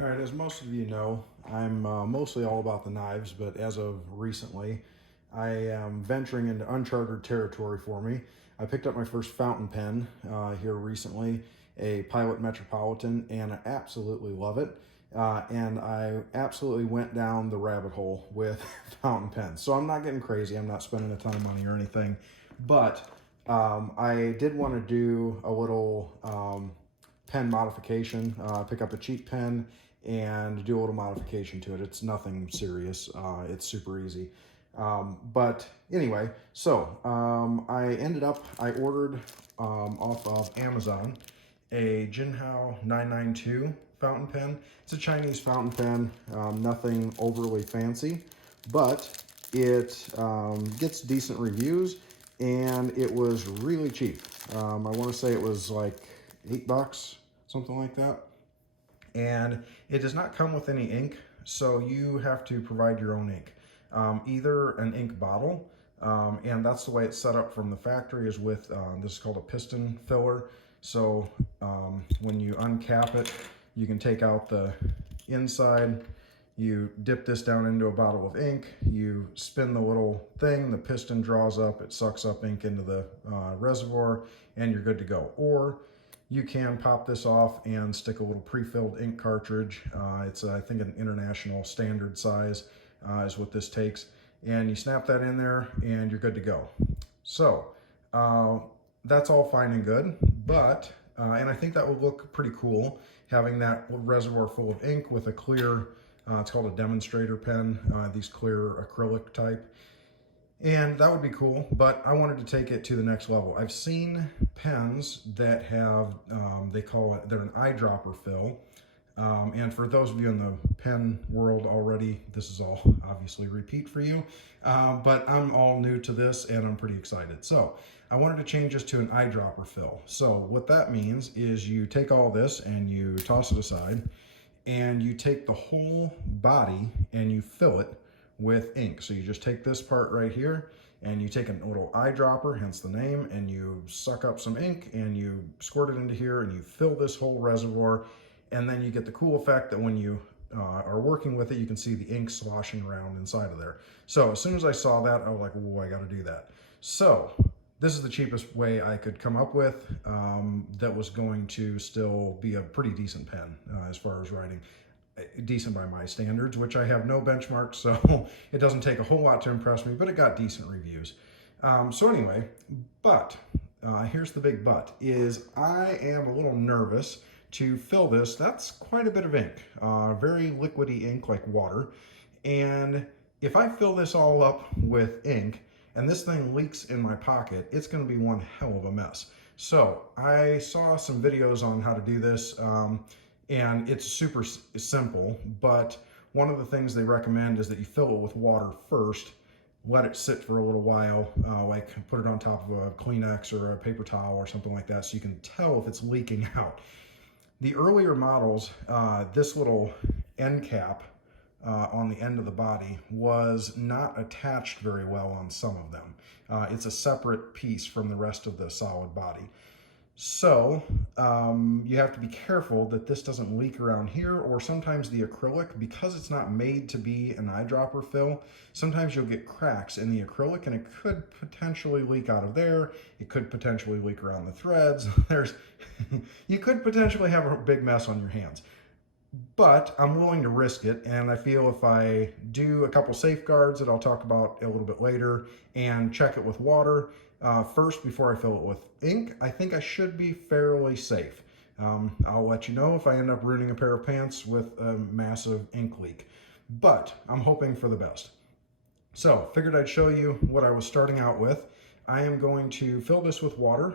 All right, as most of you know, I'm mostly all about the knives, but as of recently, I am venturing into uncharted territory for me. I picked up my first fountain pen here recently, a Pilot Metropolitan, and I absolutely love it. And I absolutely went down the rabbit hole with fountain pens. So I'm not getting crazy, I'm not spending a ton of money or anything, but I did want to do a little pen modification, pick up a cheap pen and do a little modification to it. It's nothing serious. It's super easy. But anyway, so I ordered off of Amazon a Jinhao 992 fountain pen. It's a Chinese fountain pen, nothing overly fancy, but it gets decent reviews and it was really cheap. I want to say it was like $8, something like that. And it does not come with any ink, so you have to provide your own ink. Either an ink bottle, and that's the way it's set up from the factory, is with, this is called a piston filler. So when you uncap it, you can take out the inside, you dip this down into a bottle of ink, you spin the little thing, the piston draws up, it sucks up ink into the reservoir, and you're good to go. Or you can pop this off and stick a little pre-filled ink cartridge. It's, I think, an international standard size is what this takes. And you snap that in there and you're good to go. So that's all fine and good, but, and I think that would look pretty cool, having that reservoir full of ink with a clear, it's called a demonstrator pen, these clear acrylic type. And that would be cool, but I wanted to take it to the next level. I've seen pens that have, they call it, they're an eyedropper fill. And for those of you in the pen world already, this is all obviously repeat for you, but I'm all new to this and I'm pretty excited. So I wanted to change this to an eyedropper fill. So what that means is you take all this and you toss it aside and you take the whole body and you fill it with ink. So you just take this part right here and you take a little eyedropper, hence the name, and you suck up some ink and you squirt it into here and you fill this whole reservoir. And then you get the cool effect that when you are working with it, you can see the ink sloshing around inside of there. So as soon as I saw that, I was like, whoa, I got to do that. So this is the cheapest way I could come up with that was going to still be a pretty decent pen as far as writing. Decent by my standards, which I have no benchmark, so it doesn't take a whole lot to impress me, but it got decent reviews. So anyway, but here's the big but, is I am a little nervous to fill this. That's quite a bit of ink, very liquidy ink like water. And if I fill this all up with ink and this thing leaks in my pocket, it's gonna be one hell of a mess. So I saw some videos on how to do this. And it's super simple, but one of the things they recommend is that you fill it with water first, let it sit for a little while, like put it on top of a Kleenex or a paper towel or something like that so you can tell if it's leaking out. The earlier models, this little end cap on the end of the body was not attached very well on some of them. It's a separate piece from the rest of the solid body. So you have to be careful that this doesn't leak around here, or sometimes the acrylic, because it's not made to be an eyedropper fill, sometimes you'll get cracks in the acrylic and it could potentially leak out of there. It could potentially leak around the threads. You could potentially have a big mess on your hands. But I'm willing to risk it, and I feel if I do a couple safeguards that I'll talk about a little bit later and check it with water first before I fill it with ink, I think I should be fairly safe. I'll let you know if I end up ruining a pair of pants with a massive ink leak, but I'm hoping for the best. So figured I'd show you what I was starting out with. I am going to fill this with water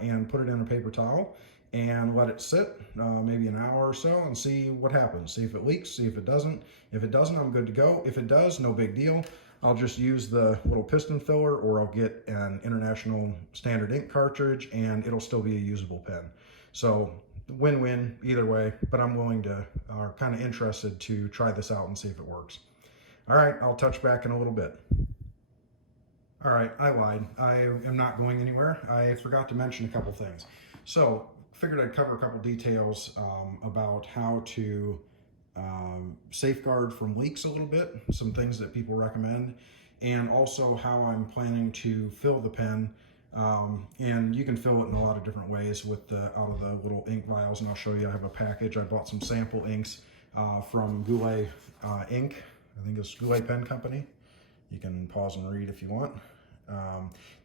and put it in a paper towel and let it sit maybe an hour or so and see what happens. See if it leaks, see if it doesn't. If it doesn't, I'm good to go. If it does, no big deal. I'll just use the little piston filler, or I'll get an international standard ink cartridge and it'll still be a usable pen. So win-win either way, but I'm willing to, or kind of interested to try this out and see if it works. All right, I'll touch back in a little bit. All right, I lied. I am not going anywhere. I forgot to mention a couple things. So figured I'd cover a couple details about how to safeguard from leaks a little bit, some things that people recommend, and also how I'm planning to fill the pen. And you can fill it in a lot of different ways with out of the little ink vials, and I'll show you. I have a package. I bought some sample inks from Goulet Ink. I think it's Goulet Pen Company. You can pause and read if you want.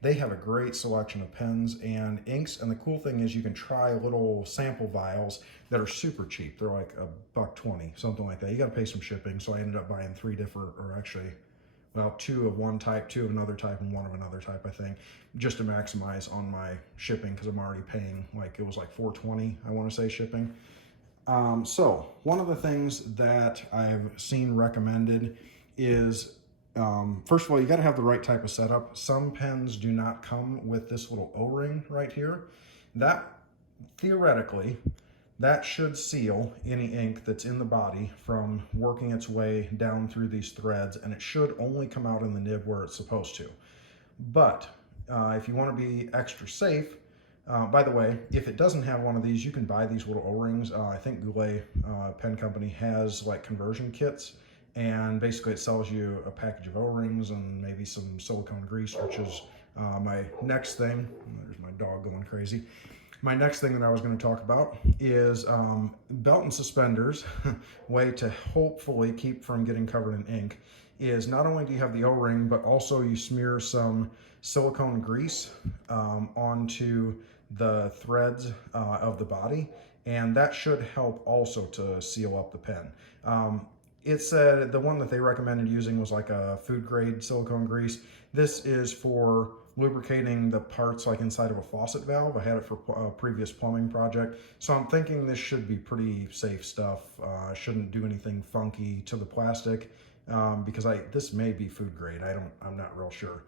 They have a great selection of pens and inks, and the cool thing is you can try little sample vials that are super cheap. They're like $1.20, something like that. You got to pay some shipping, so I ended up buying 3 different, or actually, well, 2 of one type, 2 of another type, and 1 of another type, I think, just to maximize on my shipping, because I'm already paying, like, it was like $4.20, I want to say, shipping. So one of the things that I've seen recommended is, first of all, you got to have the right type of setup. Some pens do not come with this little O-ring right here. That, theoretically, that should seal any ink that's in the body from working its way down through these threads, and it should only come out in the nib where it's supposed to. But if you want to be extra safe, by the way, if it doesn't have one of these, you can buy these little O-rings. I think Goulet Pen Company has like conversion kits, and basically it sells you a package of O-rings and maybe some silicone grease, which is my next thing. There's my dog going crazy. My next thing that I was going to talk about is belt and suspenders. Way to hopefully keep from getting covered in ink is not only do you have the O-ring, but also you smear some silicone grease onto the threads of the body, and that should help also to seal up the pen. It said the one that they recommended using was like a food grade silicone grease. This is for lubricating the parts like inside of a faucet valve. I had it for a previous plumbing project. So I'm thinking this should be pretty safe stuff. Shouldn't do anything funky to the plastic because this may be food grade. I'm not real sure.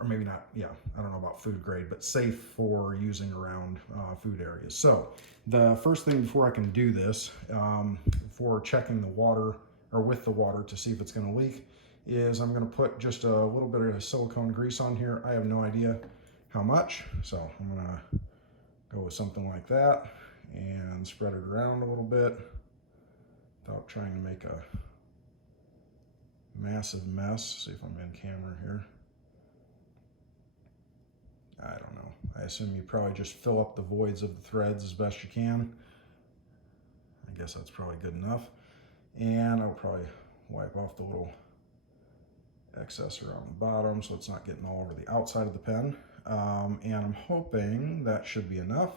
Or maybe not, yeah, I don't know about food grade, but safe for using around food areas. So the first thing before I can do this, for checking the water or with the water to see if it's gonna leak, is I'm gonna put just a little bit of silicone grease on here. I have no idea how much, so I'm gonna go with something like that and spread it around a little bit without trying to make a massive mess. See if I'm in camera here. I don't know. I assume you probably just fill up the voids of the threads as best you can. I guess that's probably good enough. And I'll probably wipe off the little excess around the bottom so it's not getting all over the outside of the pen. And I'm hoping that should be enough.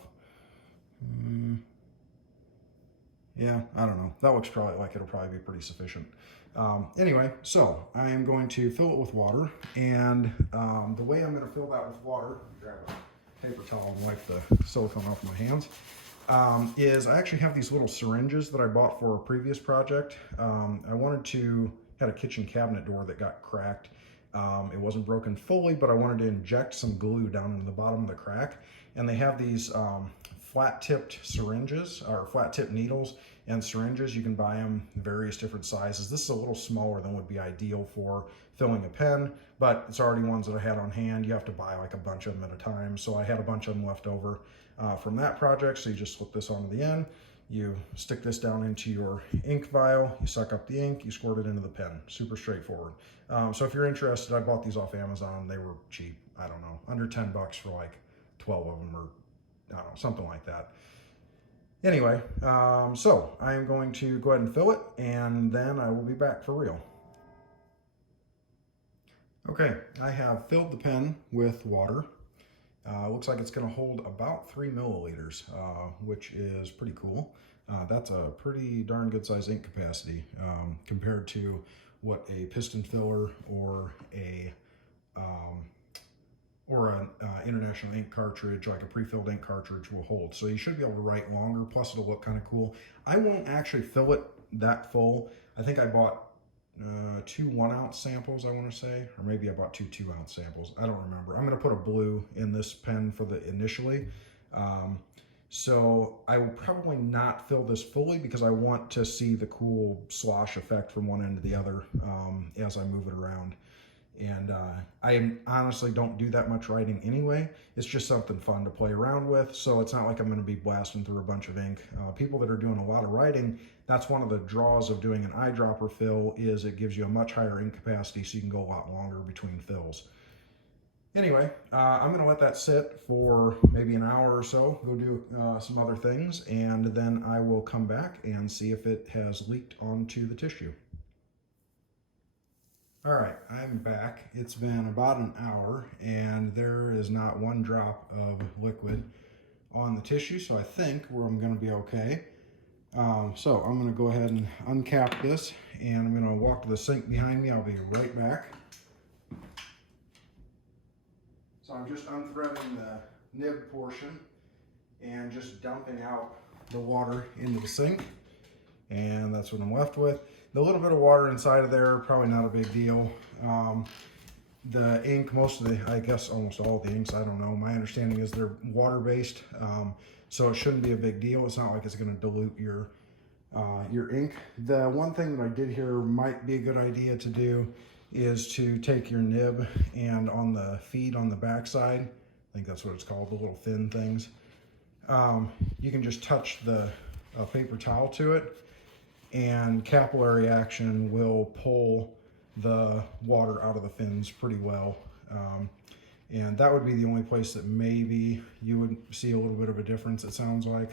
Yeah, I don't know. That looks probably like it'll probably be pretty sufficient. Anyway, so I am going to fill it with water, and the way I'm going to fill that with water, grab a paper towel and wipe the silicone off my hands, is I actually have these little syringes that I bought for a previous project. Had a kitchen cabinet door that got cracked. It wasn't broken fully, but I wanted to inject some glue down into the bottom of the crack, and they have these flat-tipped syringes, or flat-tipped needles and syringes. You can buy them various different sizes. This is a little smaller than would be ideal for filling a pen, but it's already ones that I had on hand. You have to buy like a bunch of them at a time, so I had a bunch of them left over from that project. So you just slip this onto the end, you stick this down into your ink vial, you suck up the ink, you squirt it into the pen. Super straightforward. So if you're interested, I bought these off Amazon. They were cheap. I don't know, under 10 bucks for like 12 of them, or I don't know, something like that. Anyway, so I am going to go ahead and fill it, and then I will be back for real. Okay, I have filled the pen with water. Looks like it's going to hold about 3 milliliters, which is pretty cool. That's a pretty darn good size ink capacity compared to what a piston filler or an international ink cartridge, like a pre-filled ink cartridge, will hold. So you should be able to write longer, plus it'll look kind of cool. I won't actually fill it that full. I think I bought 2 1-ounce samples, I want to say, or maybe I bought 2 2-ounce samples. I don't remember. I'm going to put a blue in this pen for the initially. So I will probably not fill this fully because I want to see the cool slosh effect from one end to the other as I move it around. And I honestly don't do that much writing anyway. It's just something fun to play around with. So it's not like I'm going to be blasting through a bunch of ink. People that are doing a lot of writing, that's one of the draws of doing an eyedropper fill, is it gives you a much higher ink capacity so you can go a lot longer between fills. Anyway, I'm going to let that sit for maybe an hour or so, go do some other things, and then I will come back and see if it has leaked onto the tissue. All right, I'm back. It's been about an hour and there is not one drop of liquid on the tissue, so I think I'm going to be okay. So I'm going to go ahead and uncap this, and I'm going to walk to the sink behind me. I'll be right back. So I'm just unthreading the nib portion and just dumping out the water into the sink, and that's what I'm left with. The little bit of water inside of there, probably not a big deal. The ink, I guess almost all of the inks, I don't know. My understanding is they're water-based, so it shouldn't be a big deal. It's not like it's going to dilute your ink. The one thing that I did hear might be a good idea to do is to take your nib, and on the feed on the back side, I think that's what it's called, the little thin things, you can just touch the paper towel to it, and capillary action will pull the water out of the fins pretty well. And that would be the only place that maybe you would see a little bit of a difference, it sounds like,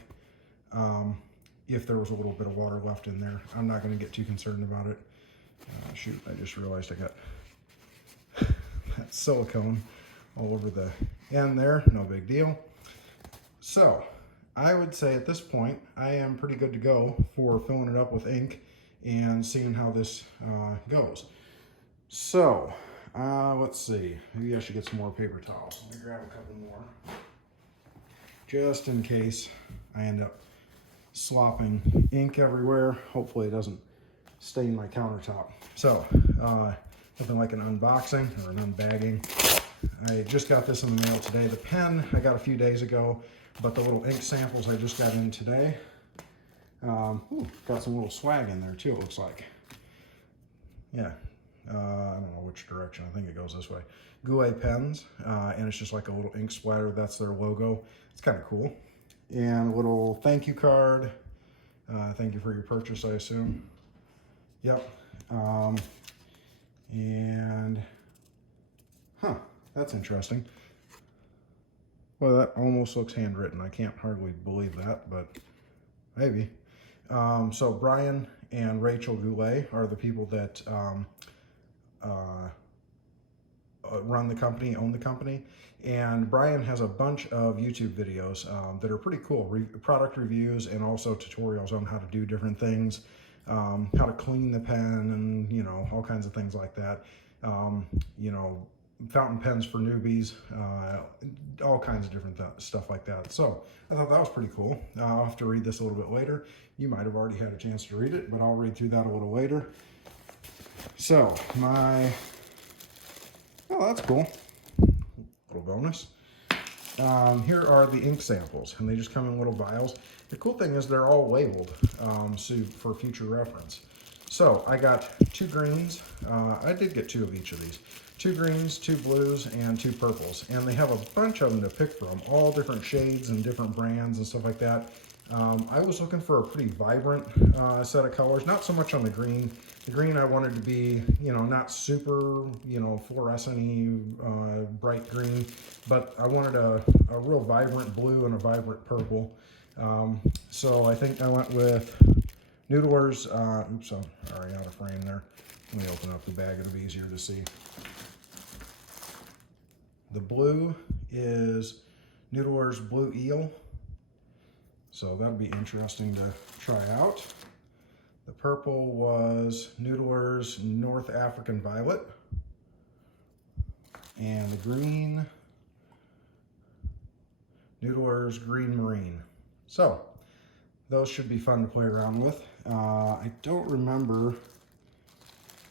if there was a little bit of water left in there. I'm not going to get too concerned about it. Shoot, I just realized I got that silicone all over the end there. No big deal. So I would say at this point, I am pretty good to go for filling it up with ink and seeing how this goes. So, let's see. Maybe I should get some more paper towels. Let me grab a couple more, just in case I end up slopping ink everywhere. Hopefully it doesn't stain my countertop. So, nothing like an unboxing or an unbagging. I just got this in the mail today. The pen I got a few days ago, but the little ink samples I just got in today. Got some little swag in there too, it looks like. Yeah, I don't know which direction. I think it goes this way. Goulet pens, and it's just like a little ink splatter. That's their logo. It's kind of cool. And a little thank you card. Thank you for your purchase, I assume. Yep. And, that's interesting. Well, that almost looks handwritten. I can't hardly believe that, but maybe. So Brian and Rachel Goulet are the people that run the company, own the company. And Brian has a bunch of YouTube videos that are pretty cool. Product reviews and also tutorials on how to do different things, how to clean the pen, and, all kinds of things like that. Fountain pens for newbies, all kinds of different stuff like that. So I thought that was pretty cool. I'll have to read this a little bit later. You might have already had a chance to read it, but I'll read through that a little later. So oh, that's cool. Little bonus. Here are the ink samples, and they just come in little vials. The cool thing is they're all labeled, so for future reference. So I got 2 greens. I did get 2 of each of these. 2 greens, 2 blues, and 2 purples. And they have a bunch of them to pick from, all different shades and different brands and stuff like that. I was looking for a pretty vibrant set of colors, not so much on the green. The green I wanted to be, not super, fluorescent-y, bright green, but I wanted a real vibrant blue and a vibrant purple. So I think I went with Noodler's, oops, I'm already out of frame there. Let me open up the bag, it'll be easier to see. The blue is Noodler's Blue Eel, so that'll be interesting to try out. The purple was Noodler's North African Violet. And the green, Noodler's Green Marine. So, those should be fun to play around with. I don't remember,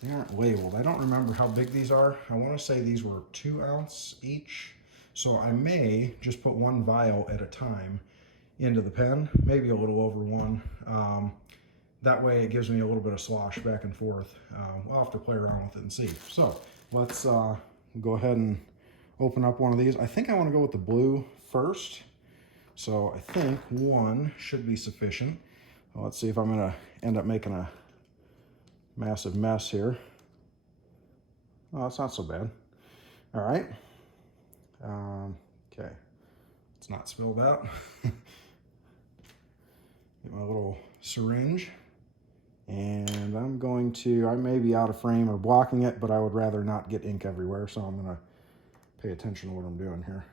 they aren't labeled. I don't remember how big these are. I want to say these were 2 ounce each. So I may just put 1 vial at a time into the pen, maybe a little over 1. That way it gives me a little bit of slosh back and forth. I'll have to play around with it and see. So let's go ahead and open up one of these. I think I want to go with the blue first. So I think one should be sufficient. Well, let's see if I'm going to end up making a massive mess here. Oh, it's not so bad. All right. Okay. Let's not spill that. Get my little syringe. And I'm going to, I may be out of frame or blocking it, but I would rather not get ink everywhere, so I'm going to pay attention to what I'm doing here.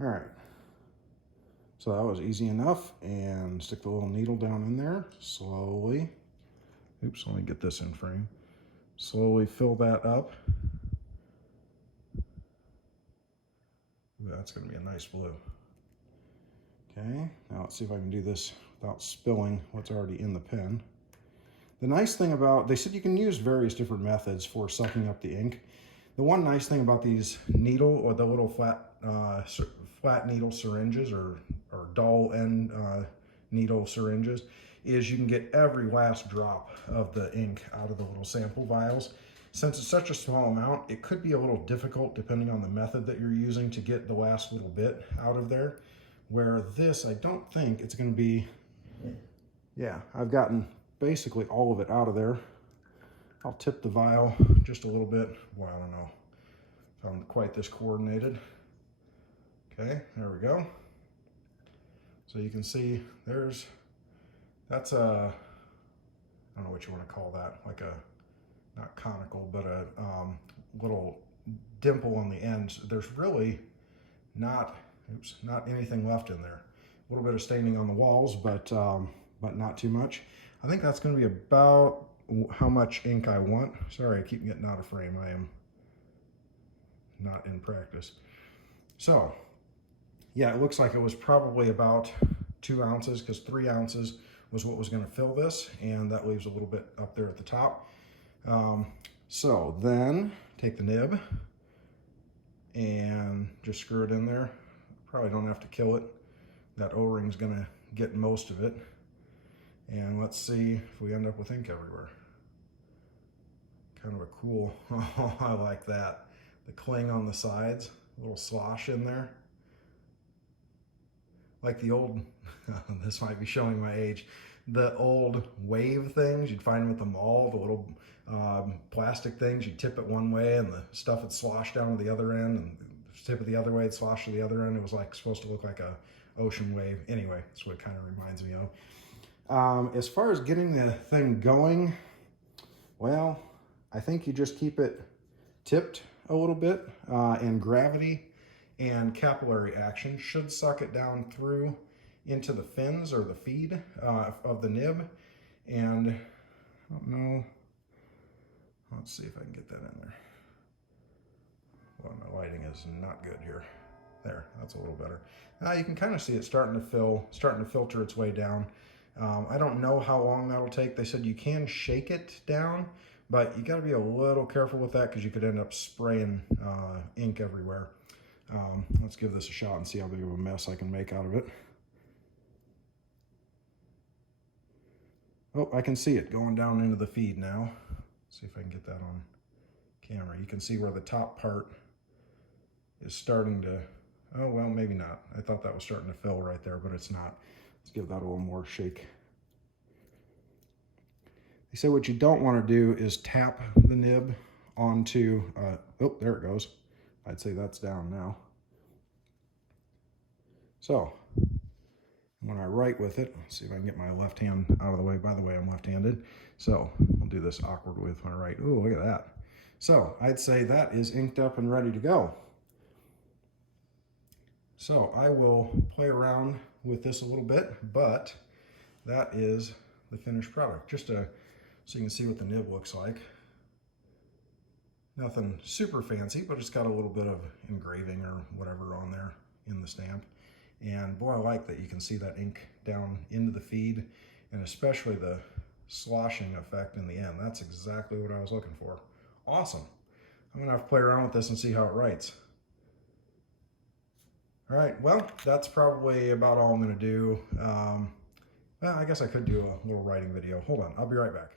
All right. So that was easy enough, and stick the little needle down in there slowly. Oops, let me get this in frame. Slowly fill that up. Ooh, that's going to be a nice blue. Okay, now let's see if I can do this without spilling what's already in the pen. The nice thing about, they said you can use various different methods for sucking up the ink. The one nice thing about these needle, or the little flat needle syringes, or dull end needle syringes, is you can get every last drop of the ink out of the little sample vials. Since it's such a small amount, it could be a little difficult, depending on the method that you're using, to get the last little bit out of there. Where this, I don't think it's going to be, yeah, I've gotten basically all of it out of there. I'll tip the vial just a little bit. Well, I don't know if I'm quite this coordinated. Okay, there we go. So you can see that's a, I don't know what you want to call that, like a, not conical, but a little dimple on the end. There's really not anything left in there. A little bit of staining on the walls, but not too much. I think that's going to be about how much ink I want. Sorry, I keep getting out of frame. I am not in practice. So, yeah, it looks like it was probably about 2 ounces, because 3 ounces was what was going to fill this, and that leaves a little bit up there at the top. So then take the nib and just screw it in there. Probably don't have to kill it. That O-ring's gonna get most of it. And let's see if we end up with ink everywhere. Kind of a cool, oh, I like that. The cling on the sides, a little slosh in there. Like the old, this might be showing my age, the old wave things you'd find them at the mall, the little plastic things. You tip it one way and the stuff would slosh down to the other end, and tip it the other way, it sloshed to the other end. It was like supposed to look like a ocean wave. Anyway, that's what it kind of reminds me of. As far as getting the thing going, well, I think you just keep it tipped a little bit, and gravity and capillary action should suck it down through into the fins or the feed of the nib. And I don't know, let's see if I can get that in there. Well, my lighting is not good here. There, that's a little better. Now you can kind of see it starting to filter its way down. I don't know how long that'll take. They said you can shake it down, but you got to be a little careful with that, because you could end up spraying ink everywhere. Let's give this a shot and see how big of a mess I can make out of it. Oh, I can see it going down into the feed now. Let's see if I can get that on camera. You can see where the top part is starting to, oh, well, maybe not. I thought that was starting to fill right there, but it's not. Let's give that a little more shake. They say what you don't want to do is tap the nib onto, oh, there it goes. I'd say that's down now. So, when I write with it, let's see if I can get my left hand out of the way. By the way, I'm left-handed, so I'll do this awkward with my right. Ooh, look at that. So, I'd say that is inked up and ready to go. So, I will play around with this a little bit, but that is the finished product. Just so you can see what the nib looks like. Nothing super fancy, but it's got a little bit of engraving or whatever on there in the stamp. And boy, I like that you can see that ink down into the feed, and especially the sloshing effect in the end. That's exactly what I was looking for. Awesome. I'm gonna have to play around with this and see how it writes. All right, well, that's probably about all I'm gonna do. Well, I guess I could do a little writing video. Hold on, I'll be right back.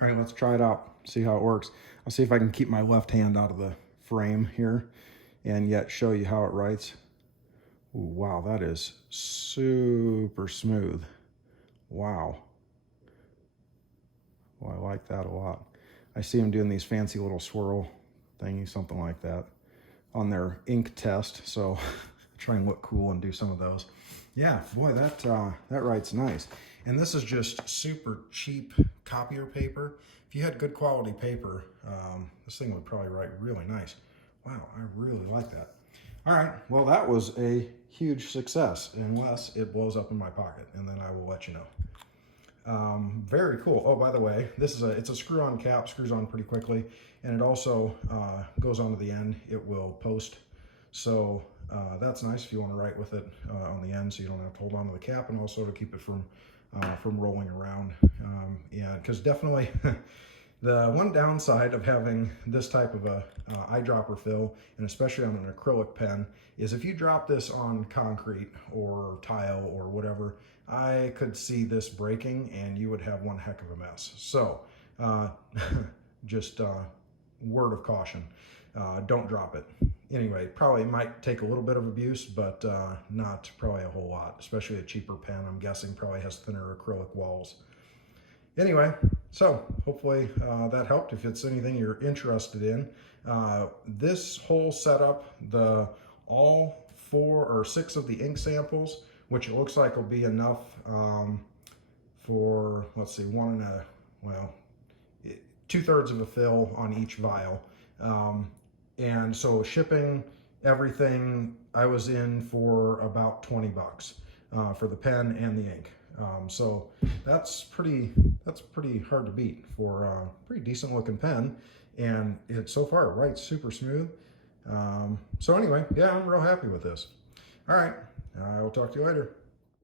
All right, let's try it out, see how it works. I'll see if I can keep my left hand out of the frame here and yet show you how it writes. Ooh, wow, that is super smooth. Wow. Well, I like that a lot. I see them doing these fancy little swirl thingies, something like that, on their ink test. So try and look cool and do some of those. Yeah, boy, that writes nice. And this is just super cheap copier paper. If you had good quality paper, this thing would probably write really nice. Wow, I really like that. All right, well, that was a huge success, unless it blows up in my pocket, and then I will let you know. Very cool. Oh, by the way, it's a screw-on cap, screws on pretty quickly, and it also goes onto the end. It will post, so that's nice if you want to write with it on the end, so you don't have to hold on to the cap, and also to keep it from rolling around. Yeah, because definitely the one downside of having this type of a eyedropper fill, and especially on an acrylic pen, is if you drop this on concrete or tile or whatever, I could see this breaking and you would have one heck of a mess. So just word of caution, don't drop it. Anyway, probably might take a little bit of abuse, but not probably a whole lot, especially a cheaper pen. I'm guessing probably has thinner acrylic walls. Anyway, so hopefully that helped. If it's anything you're interested in, this whole setup, all 4 or 6 of the ink samples, which it looks like will be enough for, let's see, 2/3 of a fill on each vial. And so shipping everything, I was in for about 20 bucks for the pen and the ink. So that's pretty hard to beat for a pretty decent looking pen, and so far it writes super smooth. So anyway, yeah, I'm real happy with this. All right, I will talk to you later.